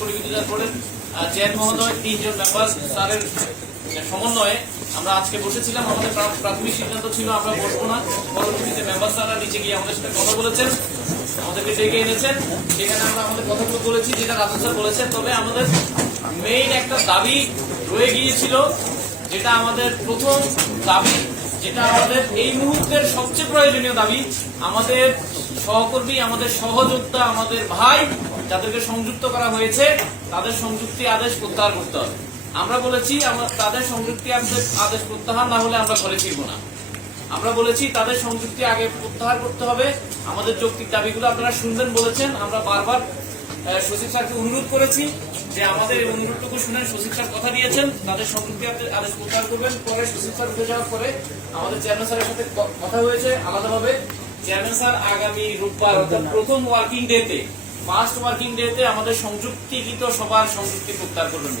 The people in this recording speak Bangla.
পরিবিদ্যুৎ বোর্ডের চেয়ারম্যান মহোদয়, 3 জন মেম্বার স্যারের সমন্বয়ে আমরা আজকে বসেছিলাম। আমাদের প্রাথমিক সিদ্ধান্ত ছিল আমরা বসবো না, পরবর্তীতে মেম্বার স্যাররা নিচে গিয়ে আমাদের সাথে কথা বলেছেন, আমাদেরকে ডেকে এনেছেন, সেখানে আমরা আমাদের কথাগুলো বলেছি যেটা রাজু স্যার বলেছেন। তবে আমাদের মেইন একটা দাবি রয়ে গিয়েছিল, যেটা আমাদের প্রথম দাবি, যেটা আমাদের এই মুহূর্তের সবচেয়ে প্রয়োজনীয় দাবি। আমাদের সহকর্মী, আমাদের সহযোদ্ধা, আমাদের ভাই যাদেরকে সংযুক্ত করা হয়েছে তাদের সংযুক্তি আদেশ প্রত্যাহার করতে হবে। আমরা বলেছি তাদের সংযুক্তি আদেশ প্রত্যাহার না হলে আমরা ঘরে ফিরবো না। আমরা বলেছি তাদের সংযুক্তি আগে প্রত্যাহার করতে হবে। আমাদের যৌক্তিক দাবিগুলো আপনারা শুনবেন বলেছেন। আমরা বারবার সচিব স্যারকে অনুরোধ করেছি যে আমাদের এই অনুরোধটুকু শুনেন। সচিব স্যার কথা দিয়েছেন তাদের সংযুক্তি আদেশ প্রত্যাহার করবেন। পরে সচিব স্যার উঠে যাওয়ার পরে আমাদের চেয়ারম্যান স্যারের সাথে কথা হয়েছে আলাদাভাবে। চেয়ারম্যান স্যার আগামী রোববার প্রথম ওয়ার্কিং ডেতে, ফার্স্ট ওয়ার্কিং ডেতে আমাদের সংযুক্তিকৃত সবার সংযুক্তি প্রত্যাহার করবেন।